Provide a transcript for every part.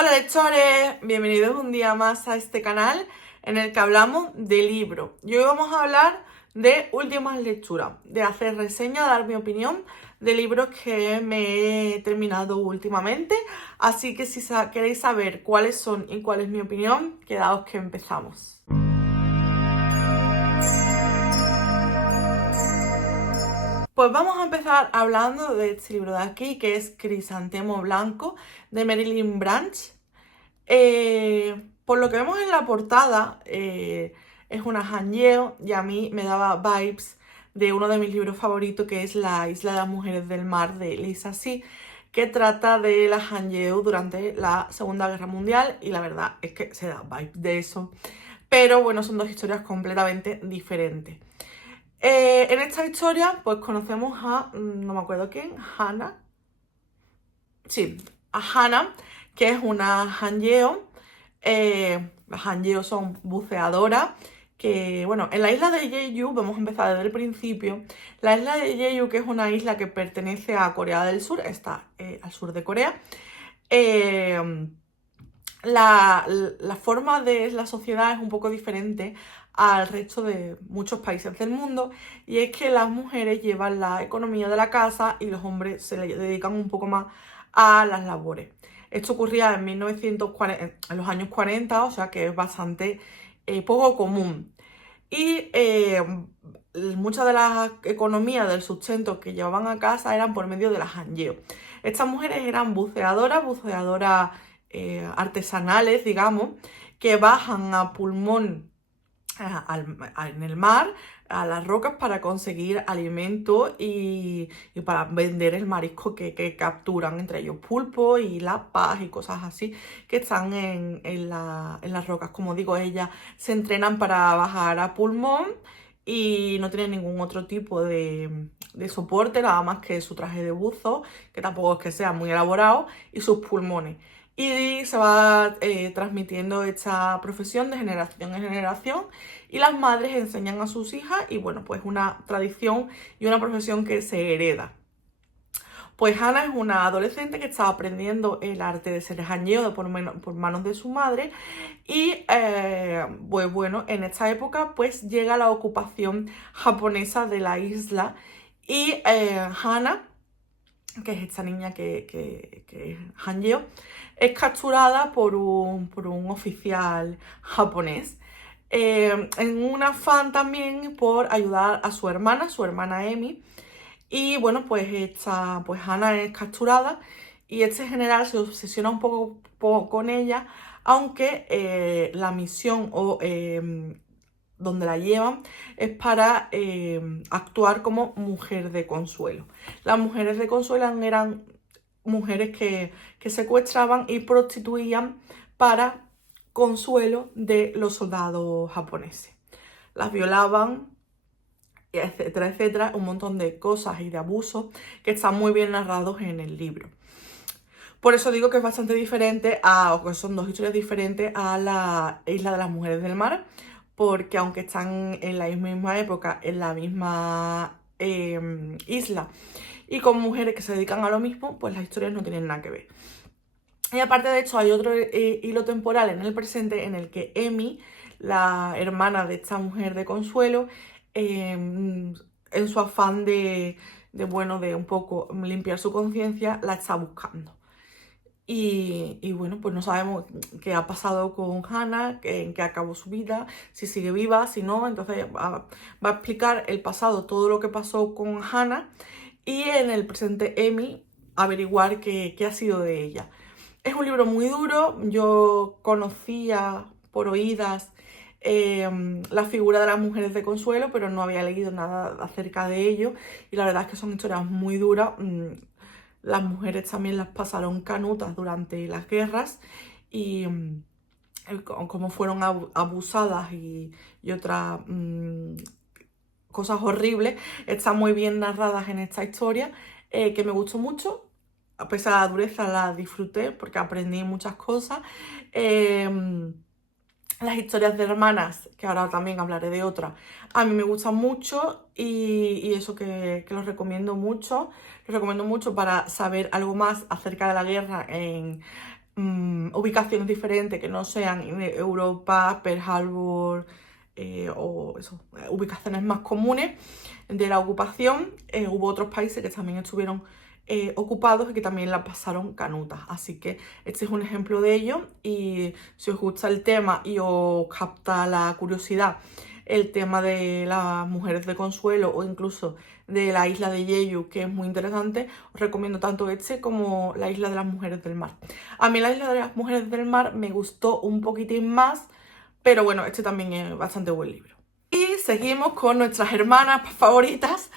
Hola lectores, bienvenidos un día más a este canal en el que hablamos de libros. Y hoy vamos a hablar de últimas lecturas, de hacer reseña, dar mi opinión de libros que me he terminado últimamente. Así que si queréis saber cuáles son y cuál es mi opinión, quedaos que empezamos. Pues vamos a empezar hablando de este libro de aquí, que es Crisantemo Blanco, de Marilyn Branch. Por lo que vemos en la portada, es una Hangeo y a mí me daba vibes de uno de mis libros favoritos, que es La Isla de las Mujeres del Mar, de Lisa Si, que trata de la Hangeo durante la Segunda Guerra Mundial, y la verdad es que se da vibes de eso. Pero bueno, son dos historias completamente diferentes. En esta historia, pues conocemos a, no me acuerdo quién, Hannah. Sí, a Hannah, que es una Hangeo. Las Hangeo son buceadoras que, bueno, en la isla de Jeju, vamos a empezar desde el principio. La isla de Jeju, que es una isla que pertenece a Corea del Sur, está al sur de Corea. eh, la forma de la sociedad es un poco diferente al resto de muchos países del mundo, y es que las mujeres llevan la economía de la casa y los hombres se le dedican un poco más a las labores. Esto ocurría en 1940, en los años 40, o sea que es bastante poco común. Y muchas de las economías del sustento que llevaban a casa eran por medio de las hangeo. Estas mujeres eran buceadoras artesanales, digamos, que bajan a pulmón en el mar, a las rocas, para conseguir alimento y para vender el marisco que capturan, entre ellos pulpo y lapas y cosas así que están en las rocas. Como digo, ellas se entrenan para bajar a pulmón y no tienen ningún otro tipo de soporte, nada más que su traje de buzo, que tampoco es que sea muy elaborado, y sus pulmones. Y se va transmitiendo esta profesión de generación en generación, y las madres enseñan a sus hijas, y bueno, pues una tradición y una profesión que se hereda. Pues Hannah es una adolescente que está aprendiendo el arte de ser hangeo por manos de su madre, y pues bueno, en esta época pues llega la ocupación japonesa de la isla, y Hannah, que es esta niña que es hangeo, es capturada por un oficial japonés, en un afán también por ayudar a su hermana Emi. Y bueno, pues Hannah es capturada, y este general se obsesiona un poco con ella, aunque la misión donde la llevan es para actuar como mujer de consuelo. Las mujeres de consuelo eran mujeres que secuestraban y prostituían para consuelo de los soldados japoneses. Las violaban, etcétera, etcétera, un montón de cosas y de abusos que están muy bien narrados en el libro. Por eso digo que es bastante diferente o que son dos historias diferentes a la Isla de las Mujeres del Mar, porque aunque están en la misma época, en la misma isla, y con mujeres que se dedican a lo mismo, pues las historias no tienen nada que ver. Y aparte de esto, hay otro hilo temporal en el presente, en el que Emi, la hermana de esta mujer de consuelo, en su afán de un poco limpiar su conciencia, la está buscando. Y bueno, pues no sabemos qué ha pasado con Hannah, en qué acabó su vida, si sigue viva, si no. Entonces va a explicar el pasado, todo lo que pasó con Hannah, y en el presente Emi averiguar qué ha sido de ella. Es un libro muy duro. Yo conocía por oídas la figura de las mujeres de consuelo, pero no había leído nada acerca de ello, y la verdad es que son historias muy duras. Las mujeres también las pasaron canutas durante las guerras, y cómo fueron abusadas y otras cosas horribles están muy bien narradas en esta historia, que me gustó mucho. A pesar de la dureza, la disfruté porque aprendí muchas cosas. Las historias de hermanas, que ahora también hablaré de otras, a mí me gustan mucho, y eso que los recomiendo mucho. Los recomiendo mucho para saber algo más acerca de la guerra ubicaciones diferentes que no sean Europa, Pearl Harbor o eso, ubicaciones más comunes de la ocupación. Hubo otros países que también estuvieron ocupados y que también la pasaron canutas. Así que este es un ejemplo de ello, y si os gusta el tema y os capta la curiosidad el tema de las mujeres de Consuelo o incluso de la isla de Jeju, que es muy interesante, os recomiendo tanto este como la isla de las mujeres del mar. A mí la isla de las mujeres del mar me gustó un poquitín más, pero bueno, este también es bastante buen libro. Y seguimos con nuestras hermanas favoritas.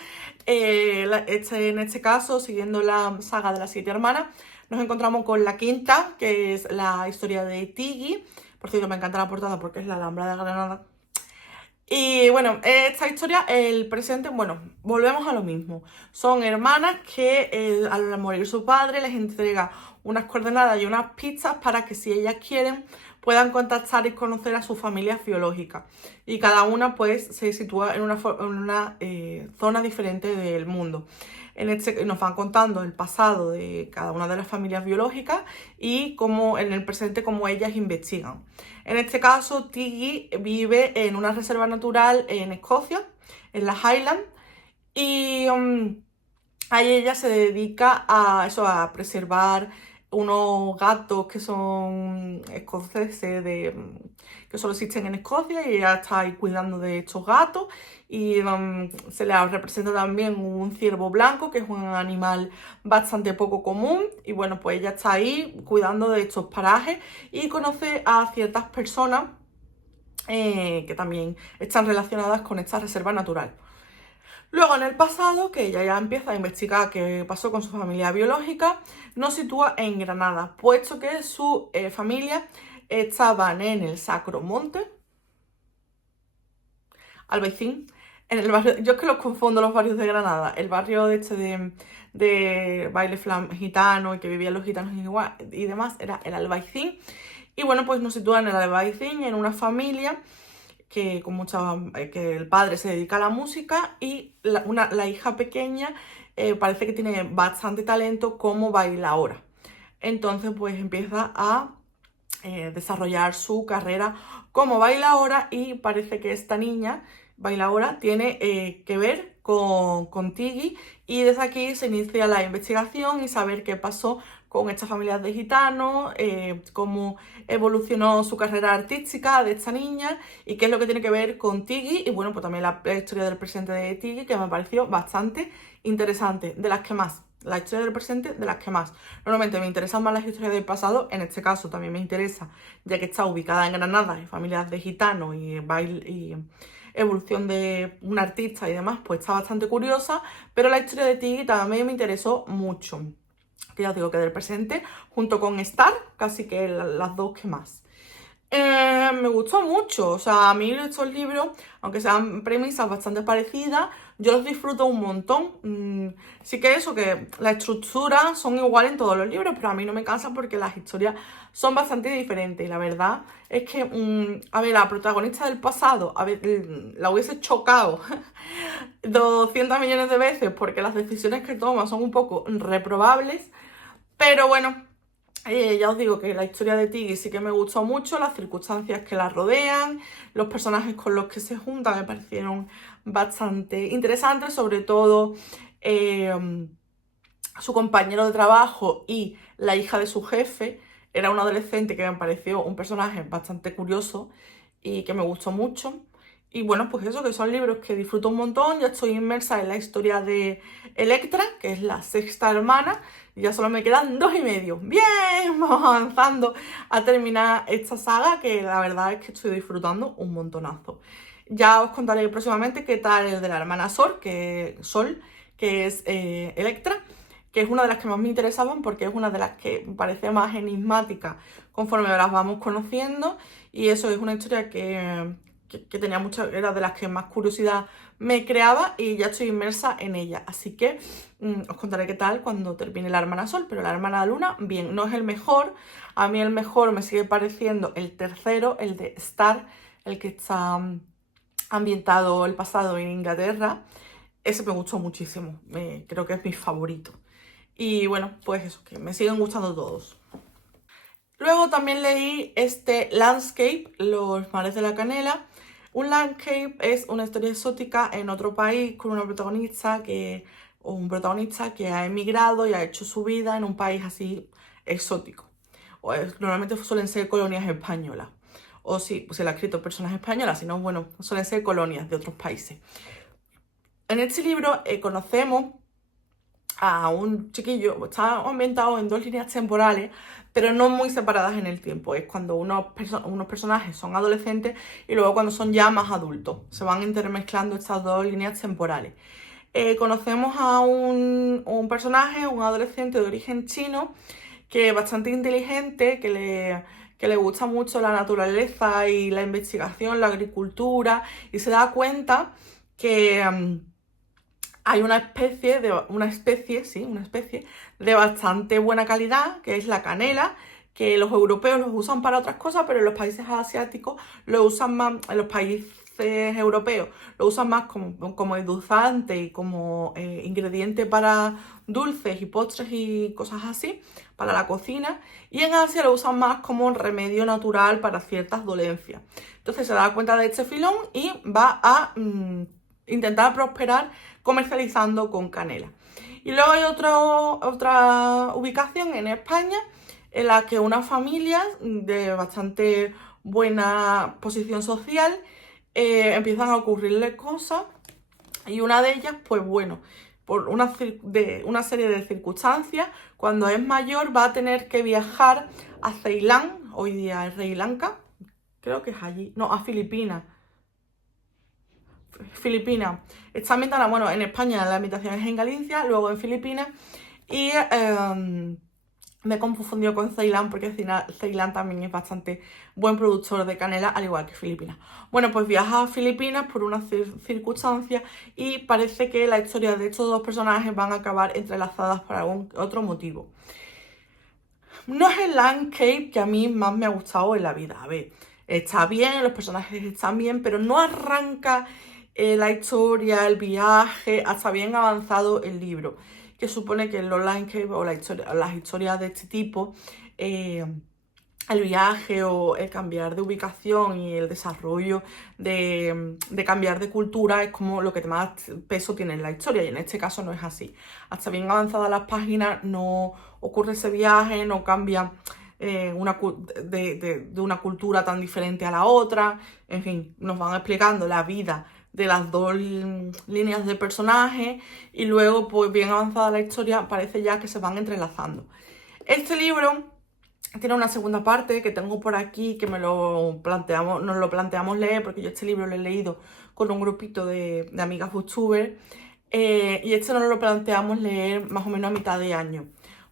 En este caso, siguiendo la saga de las 7 hermanas, nos encontramos con la quinta, que es la historia de Tiggy. Por cierto, me encanta la portada porque es la Alhambra de Granada. Y bueno, esta historia, el presente, bueno, volvemos a lo mismo. Son hermanas que al morir su padre les entrega unas coordenadas y unas pistas para que, si ellas quieren, puedan contactar y conocer a sus familias biológicas. Y cada una pues se sitúa en una zona diferente del mundo. Nos van contando el pasado de cada una de las familias biológicas y cómo en el presente cómo ellas investigan. En este caso, Tiggy vive en una reserva natural en Escocia, en las Highlands, y ahí ella se dedica a eso, a preservar unos gatos que son escoceses, que solo existen en Escocia, y ella está ahí cuidando de estos gatos. Y se le representa también un ciervo blanco, que es un animal bastante poco común. Y bueno, pues ella está ahí cuidando de estos parajes y conoce a ciertas personas que también están relacionadas con esta reserva natural. Luego, en el pasado, que ella ya empieza a investigar qué pasó con su familia biológica, nos sitúa en Granada, puesto que su familia estaban en el Sacro Monte, Albaicín, en el barrio, yo es que los confundo los barrios de Granada, el barrio de baile gitano y que vivían los gitanos y demás, era el Albaicín. Y bueno, pues nos sitúan en el Albaicín, en una familia que que el padre se dedica a la música y la hija pequeña parece que tiene bastante talento como bailaora. Entonces pues empieza a desarrollar su carrera como bailaora, y parece que esta niña bailaora tiene que ver con Tiggy, y desde aquí se inicia la investigación y saber qué pasó con estas familias de gitanos, cómo evolucionó su carrera artística de esta niña y qué es lo que tiene que ver con Tiggy. Y bueno, pues también la historia del presente de Tiggy, que me pareció bastante interesante, de las que más. La historia del presente, de las que más. Normalmente me interesan más las historias del pasado, en este caso también me interesa, ya que está ubicada en Granada, y familias de gitanos y baile y evolución de un artista y demás, pues está bastante curiosa, pero la historia de Tiggy también me interesó mucho. Que ya os digo que del presente, junto con Star, casi que las dos que más. Me gustó mucho, o sea, a mí estos libros, aunque sean premisas bastante parecidas, yo los disfruto un montón. Sí que eso, que la estructura son igual en todos los libros, pero a mí no me cansa porque las historias son bastante diferentes. Y la verdad es que, a ver, la protagonista del pasado, a ver, la hubiese chocado 200 millones de veces porque las decisiones que toma son un poco reprobables, pero bueno. Ya os digo que la historia de Tiggy sí que me gustó mucho, las circunstancias que la rodean, los personajes con los que se juntan me parecieron bastante interesantes, sobre todo su compañero de trabajo y la hija de su jefe. Era un adolescente que me pareció un personaje bastante curioso y que me gustó mucho. Y bueno, pues eso, que son libros que disfruto un montón. Ya estoy inmersa en la historia de Electra, que es la sexta hermana, y ya solo me quedan 2 y medio. Bien, vamos avanzando a terminar esta saga, que la verdad es que estoy disfrutando un montonazo. Ya os contaré próximamente qué tal el de la hermana Sol, que es Electra, que es una de las que más me interesaban porque es una de las que me parece más enigmática conforme las vamos conociendo, y eso es una historia que tenía era de las que más curiosidad me creaba, y ya estoy inmersa en ella. Así que os contaré qué tal cuando termine la hermana Sol, pero la hermana Luna, bien, no es el mejor. A mí el mejor me sigue pareciendo el tercero, el de Star, el que está ambientado el pasado en Inglaterra. Ese me gustó muchísimo, creo que es mi favorito. Y bueno, pues eso, que me siguen gustando todos. Luego también leí este Landscape, Los mares de la canela. Un landscape es una historia exótica en otro país con una protagonista o un protagonista que ha emigrado y ha hecho su vida en un país así exótico. Normalmente suelen ser colonias españolas. O sí, pues se le ha escrito personas españolas, sino bueno, suelen ser colonias de otros países. En este libro conocemos a un chiquillo, está ambientado en 2 líneas temporales, pero no muy separadas en el tiempo. Es cuando unos personajes son adolescentes y luego cuando son ya más adultos. Se van intermezclando estas 2 líneas temporales. Conocemos a un personaje, un adolescente de origen chino, que es bastante inteligente, que le gusta mucho la naturaleza y la investigación, la agricultura, y se da cuenta que hay una especie de bastante buena calidad, que es la canela, que los europeos los usan para otras cosas, pero en los países asiáticos lo usan más, en los países europeos lo usan más como endulzante y como ingrediente para dulces y postres y cosas así, para la cocina, y en Asia lo usan más como remedio natural para ciertas dolencias. Entonces se da cuenta de este filón y va a intentar prosperar comercializando con canela. Y luego hay otra ubicación en España en la que una familia de bastante buena posición social empiezan a ocurrirle cosas, y una de ellas, pues bueno, por una serie de circunstancias, cuando es mayor va a tener que viajar a Ceilán, hoy día es Sri Lanka, creo que es allí, no, a Filipinas. Está ambientada, bueno, en España la ambientación es en Galicia, luego en Filipinas, y me he confundido con Ceilán porque Ceilán también es bastante buen productor de canela, al igual que Filipinas. Bueno, pues viaja a Filipinas por unas circunstancias y parece que la historia de estos 2 personajes van a acabar entrelazadas por algún otro motivo. No es el landscape que a mí más me ha gustado en la vida. A ver, está bien, los personajes están bien, pero no arranca la historia, el viaje, hasta bien avanzado el libro, que supone que los landscape o las historias de este tipo, el viaje o el cambiar de ubicación y el desarrollo de cambiar de cultura es como lo que más peso tiene en la historia, y en este caso no es así. Hasta bien avanzadas las páginas no ocurre ese viaje, no cambia de una cultura tan diferente a la otra. En fin, nos van explicando la vida de las 2 líneas de personajes, y luego, pues bien avanzada la historia, parece ya que se van entrelazando. Este libro tiene una segunda parte que tengo por aquí, que nos lo planteamos leer, porque yo este libro lo he leído con un grupito de amigas booktubers, y este nos lo planteamos leer más o menos a mitad de año,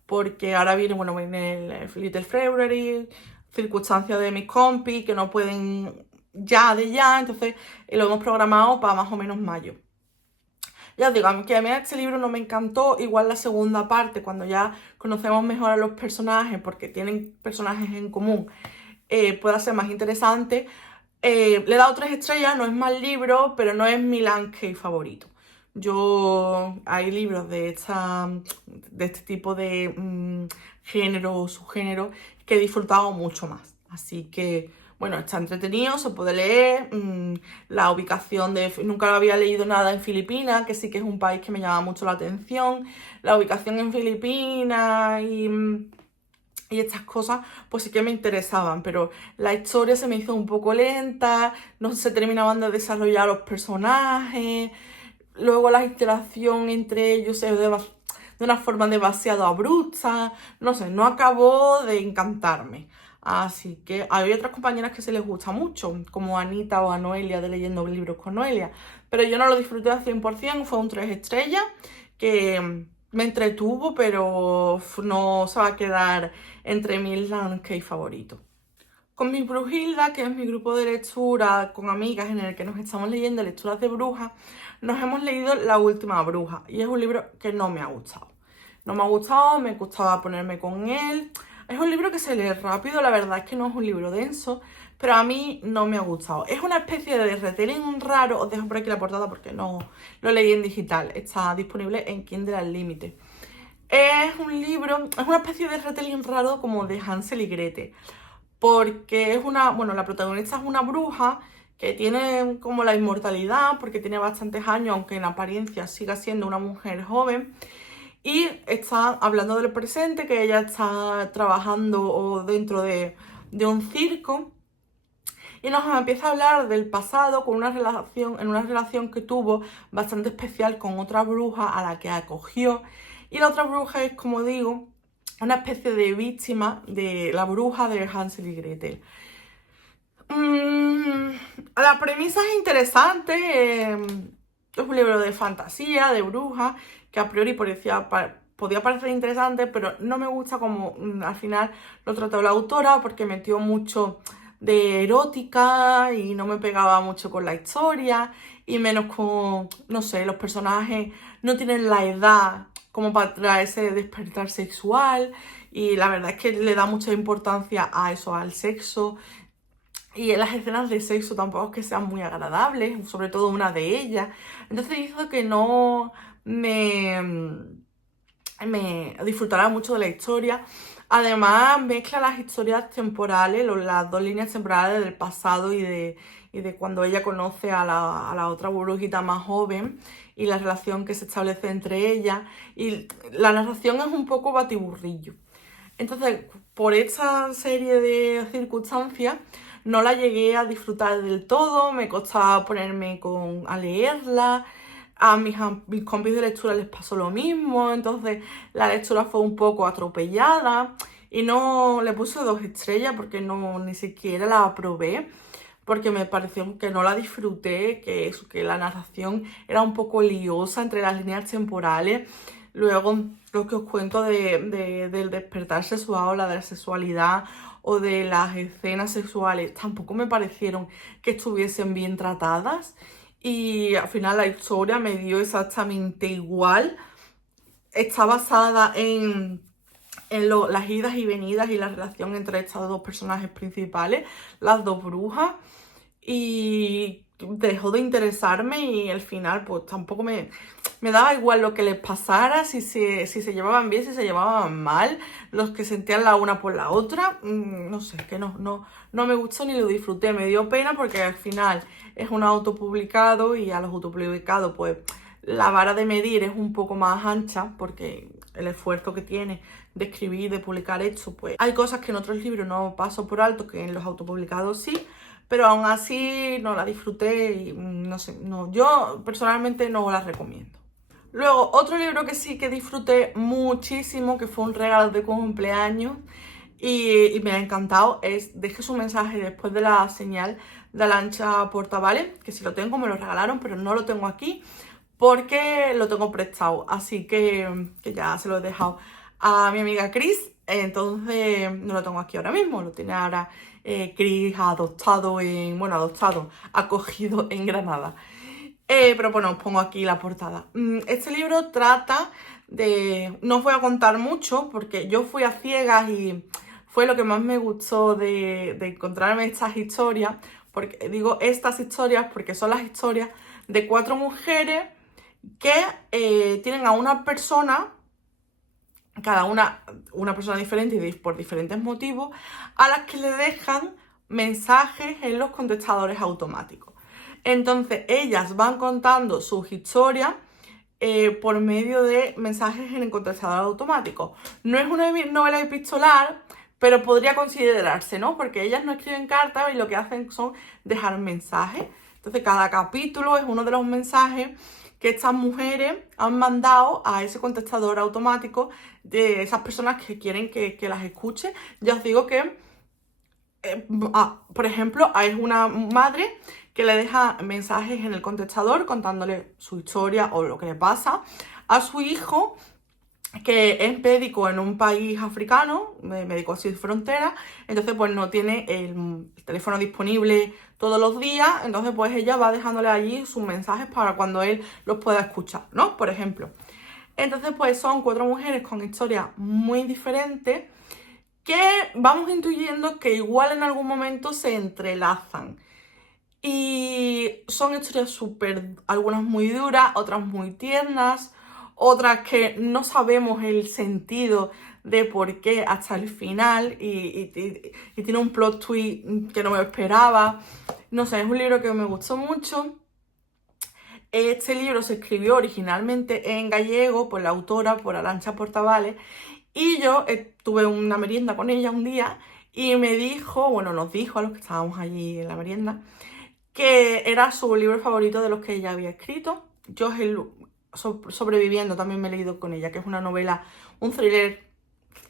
porque ahora viene el Little February, circunstancias de mis compis que no pueden ya, entonces lo hemos programado para más o menos mayo. Ya os digo, que a mí este libro no me encantó, igual la segunda parte, cuando ya conocemos mejor a los personajes, porque tienen personajes en común, pueda ser más interesante. Le he dado 3 estrellas, no es mal libro, pero no es mi landscape favorito. Hay libros de este tipo de género o subgénero que he disfrutado mucho más. Así que, bueno, está entretenido, se puede leer. La ubicación nunca lo había leído nada en Filipinas, que sí que es un país que me llama mucho la atención. La ubicación en Filipinas y estas cosas, pues sí que me interesaban, pero la historia se me hizo un poco lenta, no se terminaban de desarrollar los personajes, luego la interacción entre ellos es de una forma demasiado abrupta, no sé, no acabó de encantarme. Así que hay otras compañeras que se les gusta mucho, como Anita o a Noelia de Leyendo Libros con Noelia, pero yo no lo disfruté al 100%, fue un 3 estrellas que me entretuvo, pero no se va a quedar entre mis landscape favoritos. Con mi Brujilda, que es mi grupo de lectura con amigas en el que nos estamos leyendo lecturas de brujas, nos hemos leído La Última Bruja, y es un libro que no me ha gustado. No me ha gustado, me gustaba ponerme con él. Es un libro que se lee rápido, la verdad es que no es un libro denso, pero a mí no me ha gustado. Es una especie de retelling raro, os dejo por aquí la portada porque no lo leí en digital, está disponible en Kindle Unlimited. Es un libro, es una especie de retelling raro como de Hansel y Gretel, porque es bueno, la protagonista es una bruja que tiene como la inmortalidad, porque tiene bastantes años, aunque en apariencia siga siendo una mujer joven, y está hablando del presente, que ella está trabajando o dentro de un circo, y nos empieza a hablar del pasado en una relación que tuvo bastante especial con otra bruja a la que acogió. Y la otra bruja es, como digo, una especie de víctima de la bruja de Hansel y Gretel. La premisa es interesante. Es un libro de fantasía, de brujas, que a priori podía parecer interesante, pero no me gusta como al final lo trató la autora, porque metió mucho de erótica y no me pegaba mucho con la historia, y menos con, no sé, los personajes no tienen la edad como para traer ese despertar sexual, y la verdad es que le da mucha importancia a eso, al sexo. Y las escenas de sexo tampoco es que sean muy agradables, sobre todo una de ellas. Entonces hizo que no me disfrutara mucho de la historia. Además, mezcla las historias temporales, las dos líneas temporales del pasado y de cuando ella conoce a la otra brujita más joven, y la relación que se establece entre ellas. Y la narración es un poco batiburrillo. Entonces, por esta serie de circunstancias, no la llegué a disfrutar del todo, me costaba ponerme a leerla, a mis compis de lectura les pasó lo mismo, entonces la lectura fue un poco atropellada y no le puse 2 estrellas porque ni siquiera la aprobé, porque me pareció que no la disfruté, que la narración era un poco liosa entre las líneas temporales. Luego, lo que os cuento del despertar sexual o de la sexualidad o de las escenas sexuales tampoco me parecieron que estuviesen bien tratadas, y al final la historia me dio exactamente igual. Está basada en las idas y venidas y la relación entre estos 2 personajes principales, las 2 brujas, y dejó de interesarme, y al final pues tampoco me daba igual lo que les pasara, si se llevaban bien, si se llevaban mal, los que sentían la una por la otra. No sé, que no me gustó ni lo disfruté, me dio pena porque al final es un autopublicado, y a los autopublicados pues la vara de medir es un poco más ancha, porque el esfuerzo que tiene de escribir, de publicar esto, pues hay cosas que en otros libros no paso por alto, que en los autopublicados sí, pero aún así no la disfruté y no sé, yo personalmente no la recomiendo. Luego, otro libro que sí que disfruté muchísimo, que fue un regalo de cumpleaños y me ha encantado, es Deje su mensaje después de la señal de Alancha Portavales, que si lo tengo me lo regalaron, pero no lo tengo aquí porque lo tengo prestado, así que ya se lo he dejado a mi amiga Chris, entonces no lo tengo aquí ahora mismo, lo tiene ahora Chris acogido en Granada. Pero bueno, os pongo aquí la portada. Este libro trata de... No os voy a contar mucho porque yo fui a ciegas y fue lo que más me gustó de encontrarme estas historias. Porque digo estas historias porque son las historias de 4 mujeres que tienen a una persona, cada una persona diferente y por diferentes motivos, a las que le dejan mensajes en los contestadores automáticos. Entonces ellas van contando sus historias por medio de mensajes en el contestador automático. No es una novela epistolar, pero podría considerarse, ¿no? Porque ellas no escriben cartas y lo que hacen son dejar mensajes. Entonces cada capítulo es uno de los mensajes que estas mujeres han mandado a ese contestador automático de esas personas que quieren que las escuche. Ya os digo que, por ejemplo, es una madre que le deja mensajes en el contestador contándole su historia o lo que le pasa a su hijo, que es médico en un país africano, médico sin fronteras, entonces pues no tiene el teléfono disponible todos los días, entonces pues ella va dejándole allí sus mensajes para cuando él los pueda escuchar, ¿no? Por ejemplo. Entonces pues son 4 mujeres con historias muy diferentes que vamos intuyendo que igual en algún momento se entrelazan. Y son historias algunas muy duras, otras muy tiernas, otras que no sabemos el sentido de por qué hasta el final y tiene un plot twist que no me esperaba. No sé, es un libro que me gustó mucho. Este libro se escribió originalmente en gallego por la autora, por Arantxa Portavales, y yo tuve una merienda con ella un día y me dijo, bueno, nos dijo a los que estábamos allí en la merienda, que era su libro favorito de los que ella había escrito. Yo es el Sobreviviendo, también me he leído con ella, que es una novela, un thriller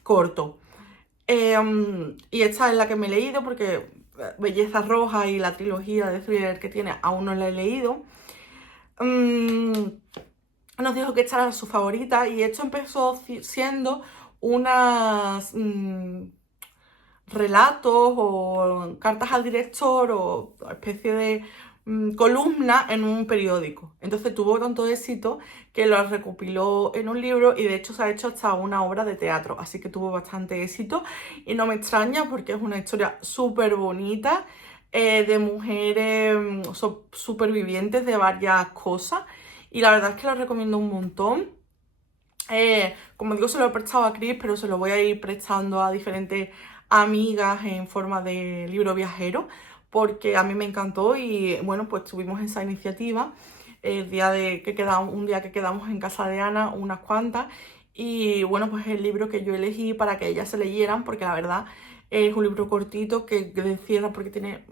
corto. Y esta es la que me he leído porque Belleza Roja y la trilogía de thriller que tiene aún no la he leído. Nos dijo que esta era su favorita y esto empezó siendo unas relatos o cartas al director o especie de columna en un periódico. Entonces tuvo tanto éxito que lo recopiló en un libro y de hecho se ha hecho hasta una obra de teatro, así que tuvo bastante éxito y no me extraña porque es una historia súper bonita de mujeres supervivientes de varias cosas y la verdad es que lo recomiendo un montón. Como digo, se lo he prestado a Chris, pero se lo voy a ir prestando a diferentes amigas en forma de libro viajero, porque a mí me encantó y bueno, pues tuvimos esa iniciativa el día un día que quedamos en casa de Ana, unas cuantas, y bueno, pues el libro que yo elegí para que ellas se leyeran, porque la verdad es un libro cortito que encierra, porque tiene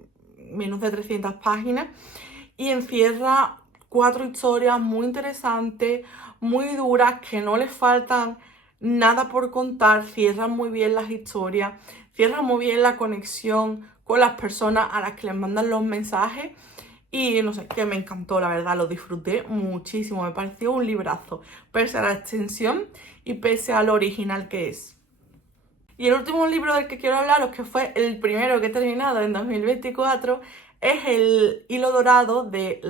menos de 300 páginas, y encierra 4 historias muy interesantes, muy duras, que no les faltan nada por contar, cierran muy bien las historias, cierran muy bien la conexión con las personas a las que les mandan los mensajes y no sé, que me encantó, la verdad, lo disfruté muchísimo, me pareció un librazo, pese a la extensión y pese a lo original que es. Y el último libro del que quiero hablaros, que fue el primero que he terminado en 2024, es El hilo dorado de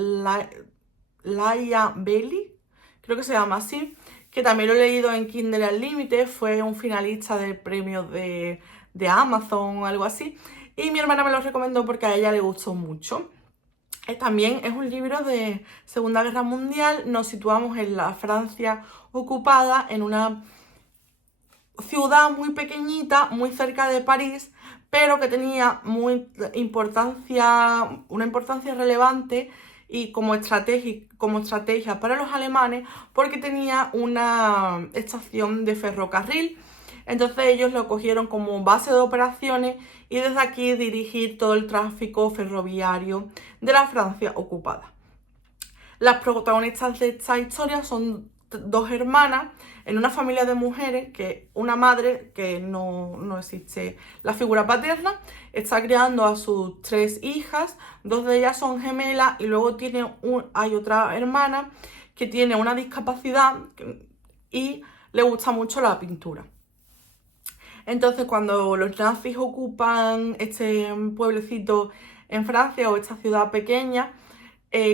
Laia Bailey, creo que se llama así, que también lo he leído en Kindle Unlimited, fue un finalista del premio de Amazon o algo así, y mi hermana me lo recomendó porque a ella le gustó mucho. También es un libro de Segunda Guerra Mundial, nos situamos en la Francia ocupada, en una ciudad muy pequeñita, muy cerca de París, pero que tenía una importancia relevante y como estrategia para los alemanes, porque tenía una estación de ferrocarril. Entonces ellos lo cogieron como base de operaciones y desde aquí dirigir todo el tráfico ferroviario de la Francia ocupada. Las protagonistas de esta historia son dos hermanas en una familia de mujeres, que una madre, que no existe la figura paterna, está criando a sus 3 hijas, 2 de ellas son gemelas y luego hay otra hermana que tiene una discapacidad y le gusta mucho la pintura. Entonces, cuando los nazis ocupan este pueblecito en Francia o esta ciudad pequeña,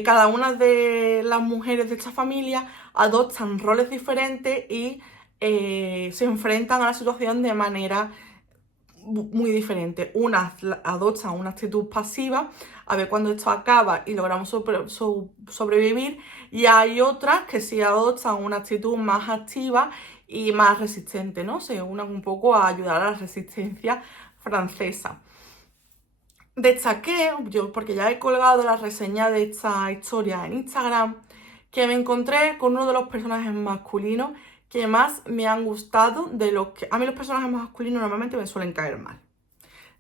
cada una de las mujeres de esta familia adoptan roles diferentes y se enfrentan a la situación de manera muy diferente. Unas adoptan una actitud pasiva, a ver cuando esto acaba y logramos sobrevivir, y hay otras que sí adoptan una actitud más activa y más resistente, ¿no? Se unen un poco a ayudar a la resistencia francesa. Destaqué, yo porque ya he colgado la reseña de esta historia en Instagram, que me encontré con uno de los personajes masculinos que más me han gustado de los que... A mí los personajes masculinos normalmente me suelen caer mal,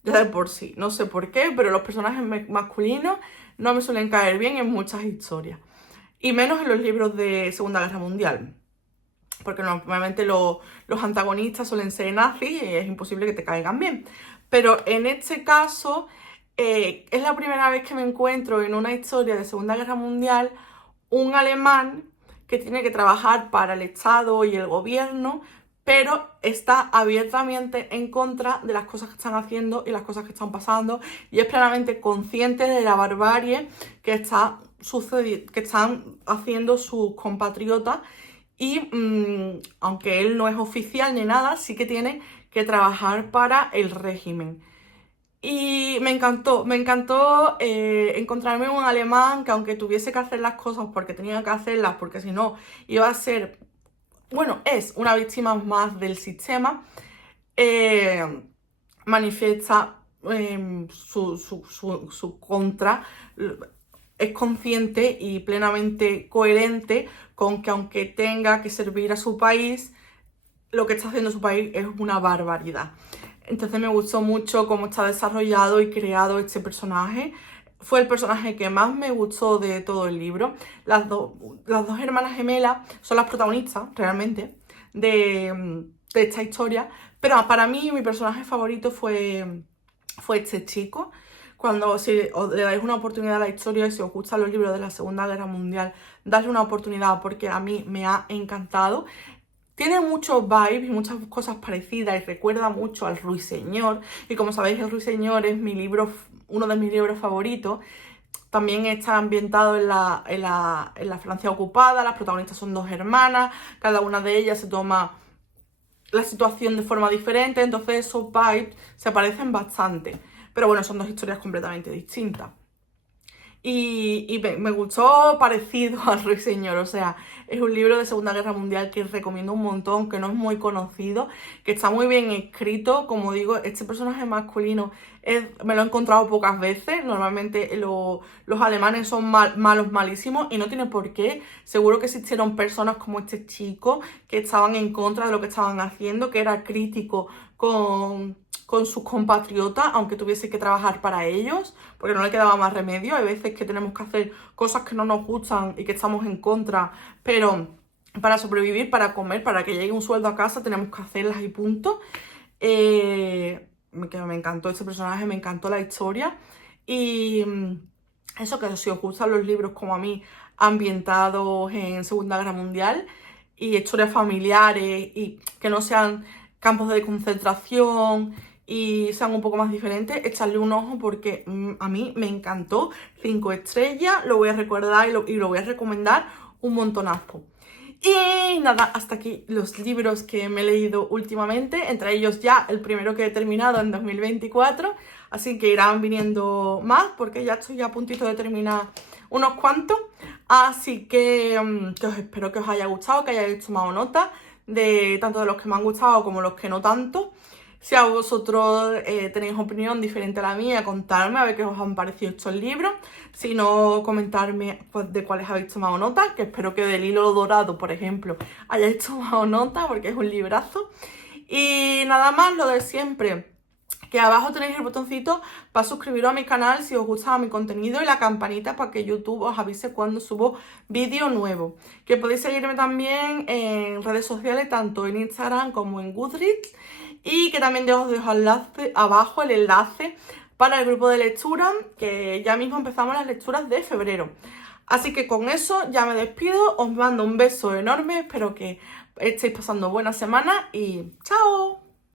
ya de por sí, no sé por qué, pero los personajes masculinos no me suelen caer bien en muchas historias, y menos en los libros de Segunda Guerra Mundial, porque normalmente los antagonistas suelen ser nazis y es imposible que te caigan bien. Pero en este caso es la primera vez que me encuentro en una historia de Segunda Guerra Mundial un alemán que tiene que trabajar para el Estado y el gobierno, pero está abiertamente en contra de las cosas que están haciendo y las cosas que están pasando, y es plenamente consciente de la barbarie que están haciendo sus compatriotas. Y aunque él no es oficial ni nada, sí que tiene que trabajar para el régimen. Y me encantó encontrarme un alemán que, aunque tuviese que hacer las cosas porque tenía que hacerlas, porque si no iba a ser bueno, es una víctima más del sistema, manifiesta su contra, es consciente y plenamente coherente con que aunque tenga que servir a su país, lo que está haciendo su país es una barbaridad. Entonces me gustó mucho cómo está desarrollado y creado este personaje. Fue el personaje que más me gustó de todo el libro. Las dos hermanas gemelas son las protagonistas, realmente, de esta historia. Pero para mí, mi personaje favorito fue este chico. Cuando si os le dais una oportunidad a la historia y si os gustan los libros de la Segunda Guerra Mundial, dadle una oportunidad porque a mí me ha encantado. Tiene muchos vibes y muchas cosas parecidas y recuerda mucho al Ruiseñor. Y como sabéis, el Ruiseñor es uno de mis libros favoritos. También está ambientado en la Francia ocupada. Las protagonistas son dos hermanas. Cada una de ellas se toma la situación de forma diferente. Entonces esos vibes se parecen bastante. Pero bueno, son dos historias completamente distintas. Y me gustó parecido al Ruiseñor, o sea, es un libro de Segunda Guerra Mundial que recomiendo un montón, que no es muy conocido, que está muy bien escrito. Como digo, este personaje masculino me lo he encontrado pocas veces. Normalmente los alemanes son malos, malísimos, y no tiene por qué. Seguro que existieron personas como este chico que estaban en contra de lo que estaban haciendo, que era crítico con sus compatriotas, aunque tuviese que trabajar para ellos, porque no le quedaba más remedio. Hay veces que tenemos que hacer cosas que no nos gustan y que estamos en contra, pero para sobrevivir, para comer, para que llegue un sueldo a casa, tenemos que hacerlas y punto. Me encantó este personaje, me encantó la historia. Y eso, que si os gustan los libros como a mí, ambientados en Segunda Guerra Mundial y historias familiares y que no sean campos de concentración y sean un poco más diferentes, echarle un ojo porque a mí me encantó. 5 estrellas, lo voy a recordar y lo voy a recomendar un montonazo. Y nada, hasta aquí los libros que me he leído últimamente, entre ellos ya el primero que he terminado en 2024, así que irán viniendo más porque ya estoy a puntito de terminar unos cuantos. Así que os espero que os haya gustado, que hayáis tomado nota de tanto de los que me han gustado como los que no tanto. Si a vosotros tenéis opinión diferente a la mía, contadme a ver qué os han parecido estos libros. Si no, comentarme pues, de cuáles habéis tomado nota, que espero que del Hilo Dorado, por ejemplo, hayáis tomado nota porque es un librazo. Y nada más, lo de siempre, que abajo tenéis el botoncito para suscribiros a mi canal si os gusta mi contenido y la campanita para que YouTube os avise cuando subo vídeo nuevo. Que podéis seguirme también en redes sociales, tanto en Instagram como en Goodreads. Y que también os dejo abajo el enlace para el grupo de lectura, que ya mismo empezamos las lecturas de febrero. Así que con eso ya me despido, os mando un beso enorme, espero que estéis pasando buena semana y ¡chao!